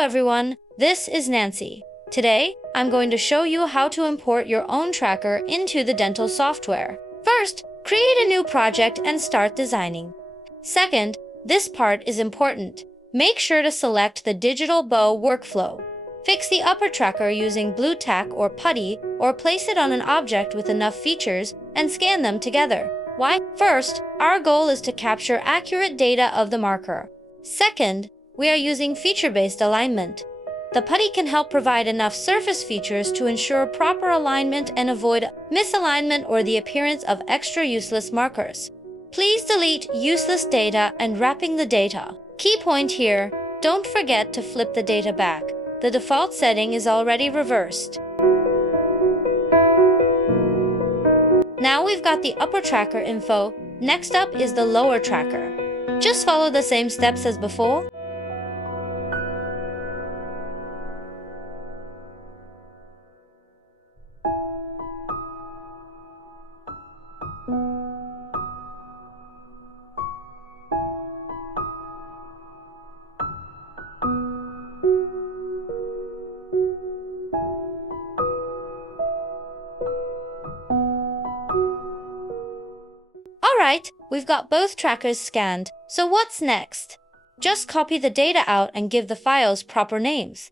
everyone, this is Nancy. Today, I'm going to show you how to import your own tracker into the dental software. First, create a new project and start designing. Second, this part is important. Make sure to select the digital bow workflow. Fix the upper tracker using blue tack or putty, or place it on an object with enough features and scan them together. Why? First, our goal is to capture accurate data of the marker. Second, we are using feature-based alignment. The putty can help provide enough surface features to ensure proper alignment and avoid misalignment or the appearance of extra useless markers. Please delete useless data and wrapping the data. Key point here, don't forget to flip the data back. The default setting is already reversed. Now we've got the upper tracker info. Next up is the lower tracker. Just follow the same steps as before. Alright, we've got both trackers scanned, so what's next? Just copy the data out and give the files proper names.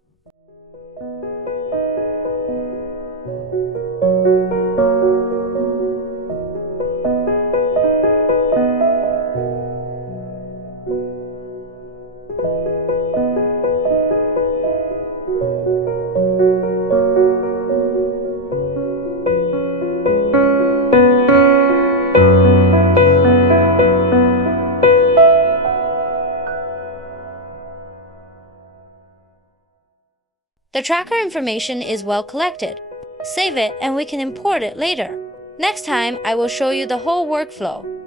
The tracker information is well collected. Save it and we can import it later. Next time, I will show you the whole workflow.